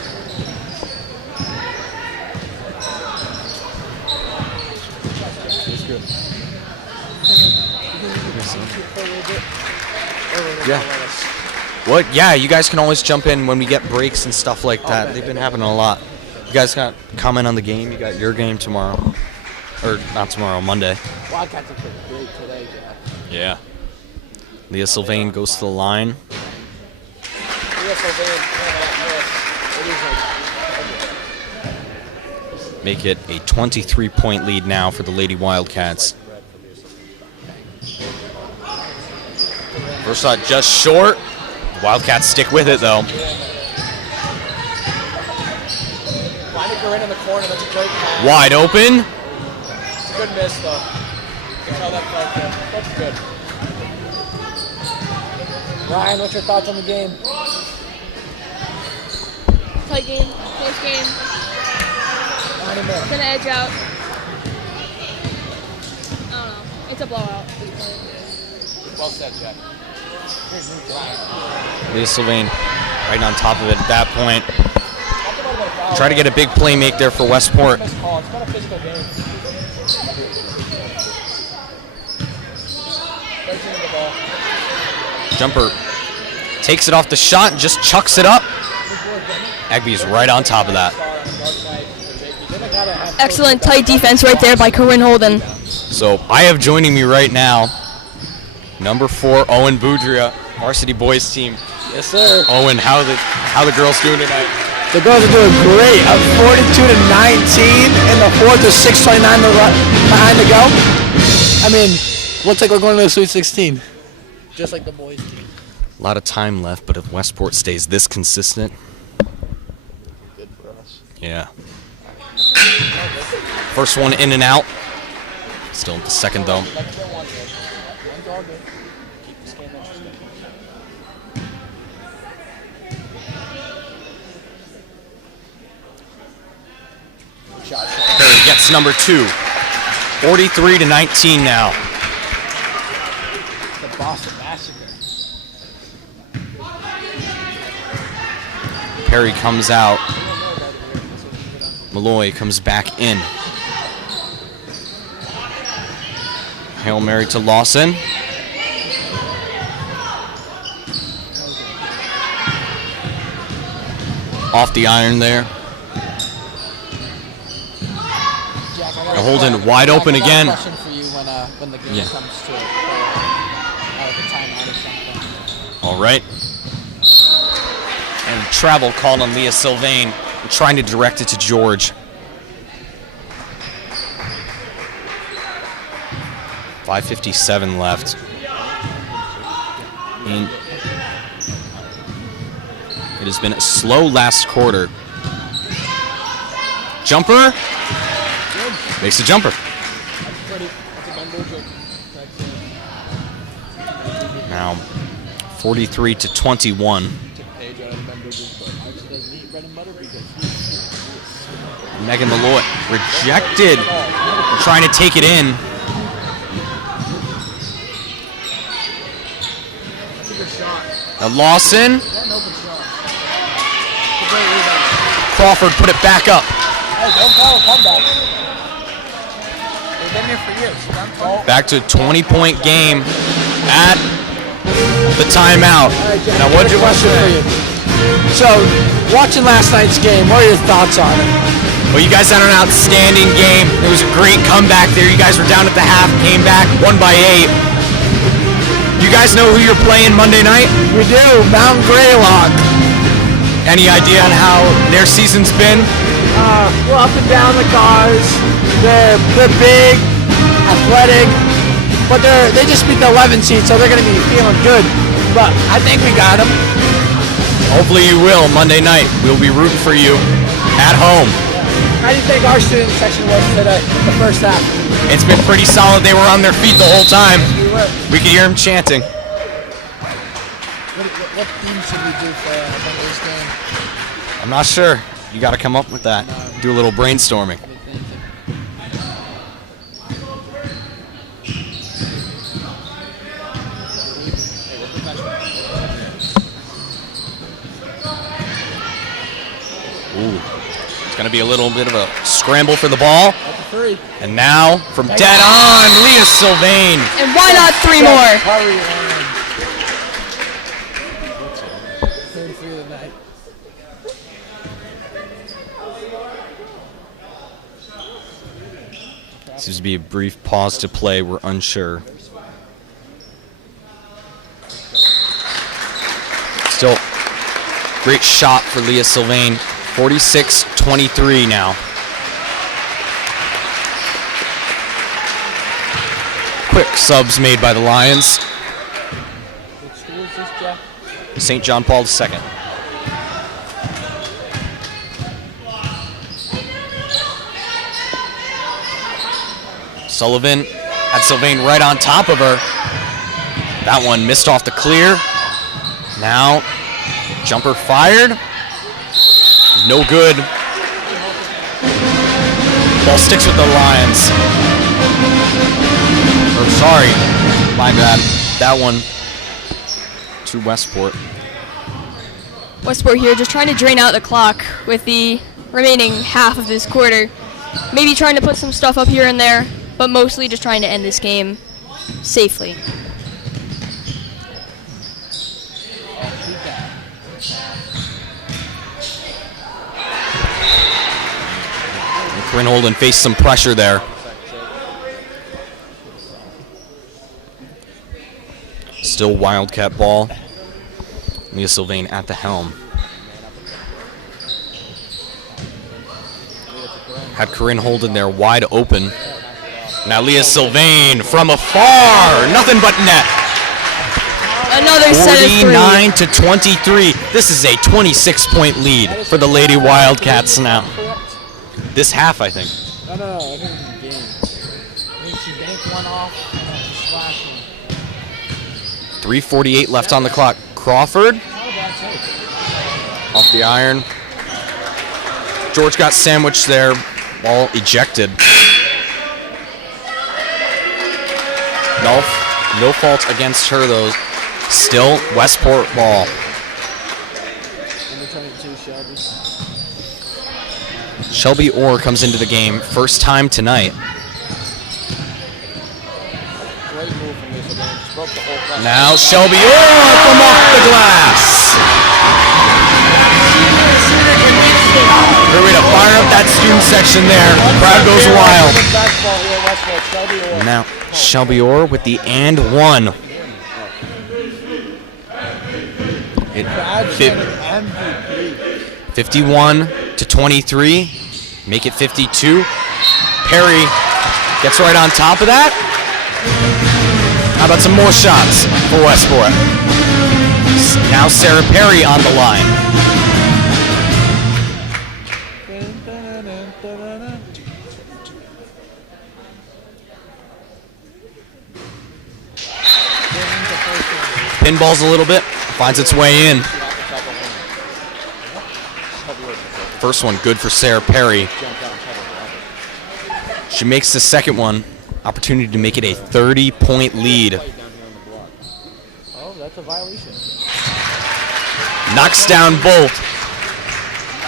Yeah. What? Yeah, you guys can always jump in when we get breaks and stuff like that. They've been happening a lot. You guys got comment on the game? You got your game tomorrow. Or not tomorrow, Monday. Wildcats have played great today, Jack. Yeah. Leah Sylvain goes to the line. Make it a 23-point lead now for the Lady Wildcats. First shot just short. Wildcats stick with it though. Weinecker in the corner, that's a great pass. Wide open. It's a good miss though. You can tell that felt good. That's good. Ryan, what's your thoughts on the game? Tight game, close game. 90 minutes. Gonna edge out. I don't know. It's a blowout. Well said, Jack. Leah Sylvain right on top of it at that point. Try to get a big play make there for Westport. It's not a physical game. Jumper takes it off the shot and just chucks it up. Agby's right on top of that. Excellent tight defense right there by Corinne Holden. So I have joining me right now number 4 Owen Boudria, varsity boys team. Yes, sir. Owen, how the girls doing tonight? The girls are doing great. Up 42-19 in the fourth with 6:29 behind to go. I mean, looks like we're going to the Sweet 16. Just like the boys team. A lot of time left, but if Westport stays this consistent, Good for us. yeah. First one in and out. Still the second though. One's all good. Keep this game interesting. Perry gets number 2. 43-19 now. The Boston Massacre. Perry comes out. Malloy comes back in. Hail Mary to Lawson. Off the iron there. Holden wide open again. Question for you when the game comes to out of the timeout or something. All right. And travel called on Leah Sylvain, trying to direct it to George. 5:57 left. And it has been a slow last quarter. Jumper. Makes a jumper. Now 43-21. Megan Malloy rejected. Trying to take it in. Now Lawson. Crawford put it back up. Don't call a comeback. They've been here for years. Back to a 20-point game at the timeout. Now, what did you want to question say? for you? So, watching last night's game, what are your thoughts on it? Well, you guys had an outstanding game. It was a great comeback there. You guys were down at the half, came back, won by 8. You guys know who you're playing Monday night? We do. Mount Greylock. Any idea on how their season's been? We're up and down the cars. They're big, athletic, but they just beat the 11 seed, so they're going to be feeling good. But I think we got them. Hopefully you will Monday night. We'll be rooting for you at home. How do you think our student section was today, the first half? It's been pretty solid. They were on their feet the whole time. We were. We could hear them chanting. What theme should we do for Monday's game? I'm not sure. You got to come up with that. Do a little brainstorming. Ooh. It's going to be a little bit of a scramble for the ball. And now, from dead on, Leah Sylvain. And why not 3 more? Hurry on. Third free of the night. Seems to be a brief pause to play. We're unsure. Still, great shot for Leah Sylvain. 46-23 now. Quick subs made by the Lions. Which school is this, Jeff? St. John Paul II. Sullivan had Sylvain right on top of her. That one missed off the clear. Now, jumper fired. No good. Ball sticks with the Lions. Or sorry, my bad. That one to Westport. Westport here just trying to drain out the clock with the remaining half of this quarter. Maybe trying to put some stuff up here and there, but mostly just trying to end this game safely. Corinne Holden faced some pressure there. Still Wildcat ball. Leah Sylvain at the helm. Had Corinne Holden there wide open. Now Leah Sylvain from afar. Nothing but net. Another set of 3. 49-23. This is a 26-point lead for the Lady Wildcats now. This half, I think. No, I think it's the game. I think she banked one off and then slashing. 3:48 left on the clock. Crawford off the iron. George got sandwiched there. Ball ejected. No fault against her, though. Still Westport ball. Number 22, Shelby. Shelby Orr comes into the game. First time tonight. Great move from Lisa Lane. Just broke the whole press. Now Shelby Orr from off the glass. Great way to fire up that student section there. Crowd goes wild. Basketball here, Westport. Shelby Orr. Now Shelby Orr with the and one. Crowd chanting MVP. 51-23. Make it 52. Perry gets right on top of that. How about some more shots for Westport? Now Sarah Perry on the line. Pinballs a little bit, finds its way in. First one good for Sarah Perry. She makes the second one. Opportunity to make it a 30-point lead. Oh, that's a violation. Knocks down both.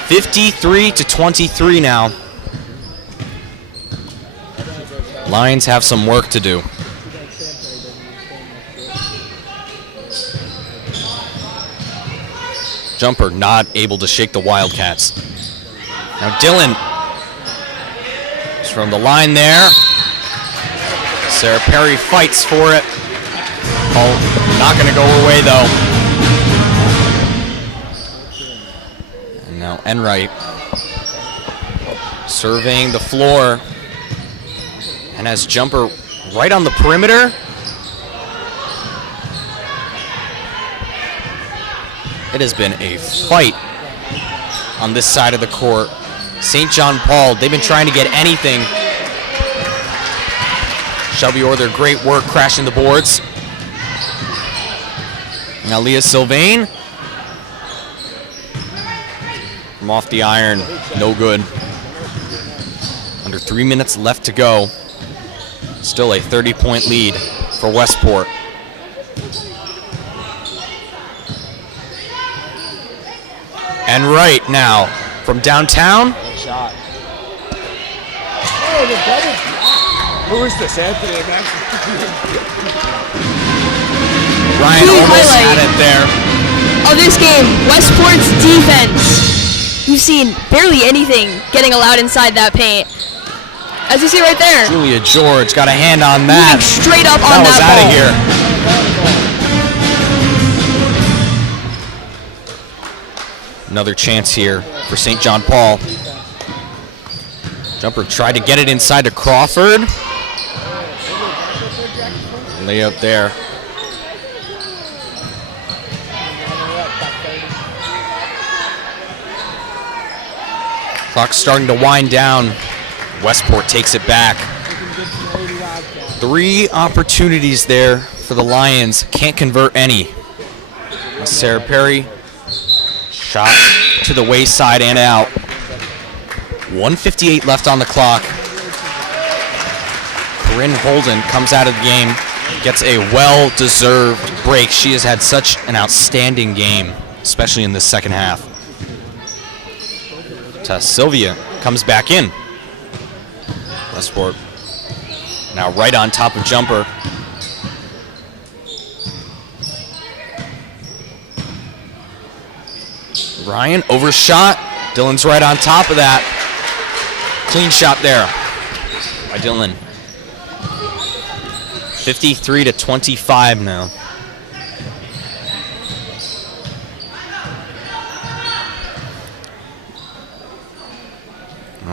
53-23 now. Lions have some work to do. Jumper not able to shake the Wildcats. Now Dylan It's from the line there. Sarah Perry fights for it. Oh, not going to go her way, though. And now Enright surveying the floor. And has jumper right on the perimeter. It has been a fight on this side of the court. St. John Paul, they've been trying to get anything. Shelby Orr, great work crashing the boards. Now Leah Sylvain from off the iron, no good. Under 3 minutes left to go. Still a 30-point lead for Westport. And right now from downtown. Shot. Oh, the double. Who is this, Anthony? Ryan Key almost highlight had it there. of this game, Westport's defense. You've seen barely anything getting allowed inside that paint. As you see right there, Julia George got a hand on that. moving straight up That on was that out ball. of here. Another chance here for St. John Paul. Jumper tried to get it inside to Crawford. Layup there. Clock's starting to wind down. Westport takes it back. 3 opportunities there for the Lions. Can't convert any. Sarah Perry. Shot to the wayside and out. 1:58 left on the clock. Corinne Holden comes out of the game. Gets a well-deserved break. She has had such an outstanding game, especially in the second half. Tess Sylvia comes back in. Westport now right on top of jumper. Ryan overshot. Dylan's right on top of that. Clean shot there by Dylan. 53-25 now.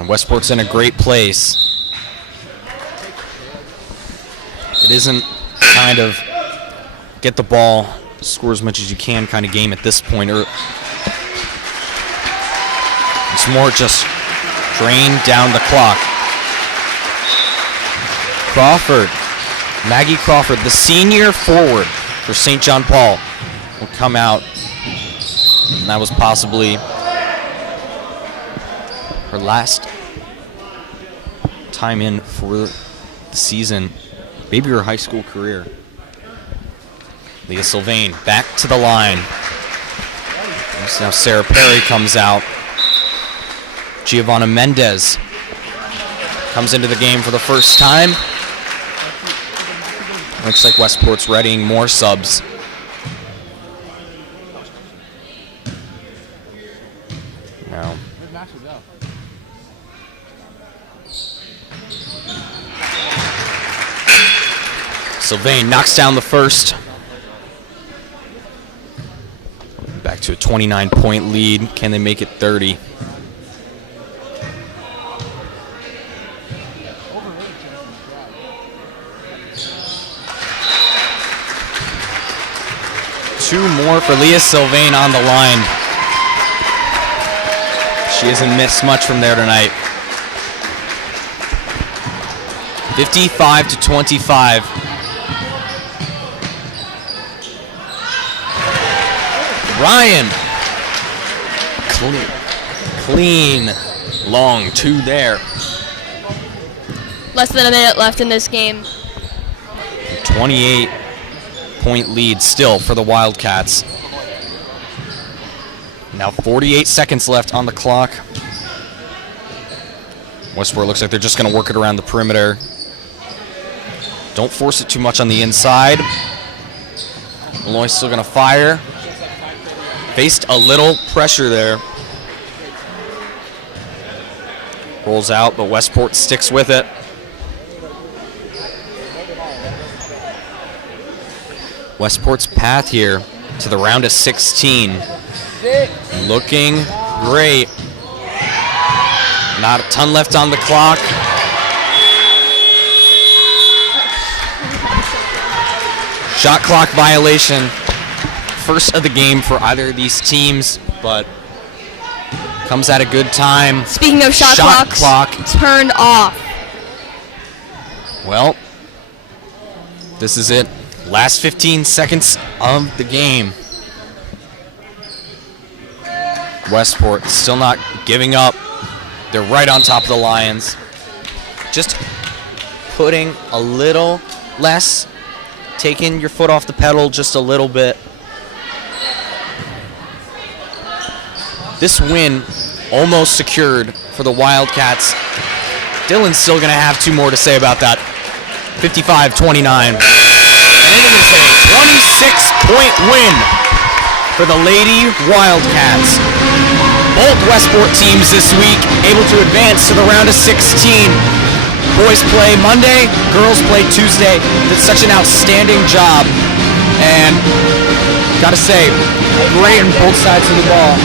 Westport's in a great place. It isn't kind of get the ball, score as much as you can kind of game at this point. It's more just drain down the clock. Crawford, Maggie Crawford, the senior forward for St. John Paul, will come out. And that was possibly her last time in for the season, maybe her high school career. Leah Sylvain back to the line. Now Sarah Perry comes out. Giovanna Mendez comes into the game for the first time. Looks like Westport's readying more subs. Now Sylvain knocks down the first. Back to a 29-point lead. Can they make it 30? Two more for Leah Sylvain on the line. She hasn't missed much from there tonight. 55-25. Ryan. Clean. Long two there. Less than a minute left in this game. 28-point lead still for the Wildcats. Now 48 seconds left on the clock. Westport looks like they're just going to work it around the perimeter. Don't force it too much on the inside. Malloy's still going to fire. Faced a little pressure there. Rolls out, but Westport sticks with it. Westport's path here to the round of 16. Looking great. Not a ton left on the clock. Shot clock violation. First of the game for either of these teams, but comes at a good time. Speaking of shot clocks, clock turned off. Well, this is it. Last 15 seconds of the game. Westport still not giving up. They're right on top of the Lions. Just putting a little less, taking your foot off the pedal just a little bit. This win almost secured for the Wildcats. Dylan's still going to have two more to say about that. 55-29. And it is a 26-point win for the Lady Wildcats. Both Westport teams this week able to advance to the round of 16. Boys play Monday, girls play Tuesday. Did such an outstanding job. And gotta say, great on both sides of the ball.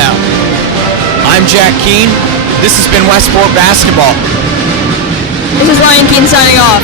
Now, I'm Jack Keene. This has been Westport Basketball. This is Ryan Keene signing off.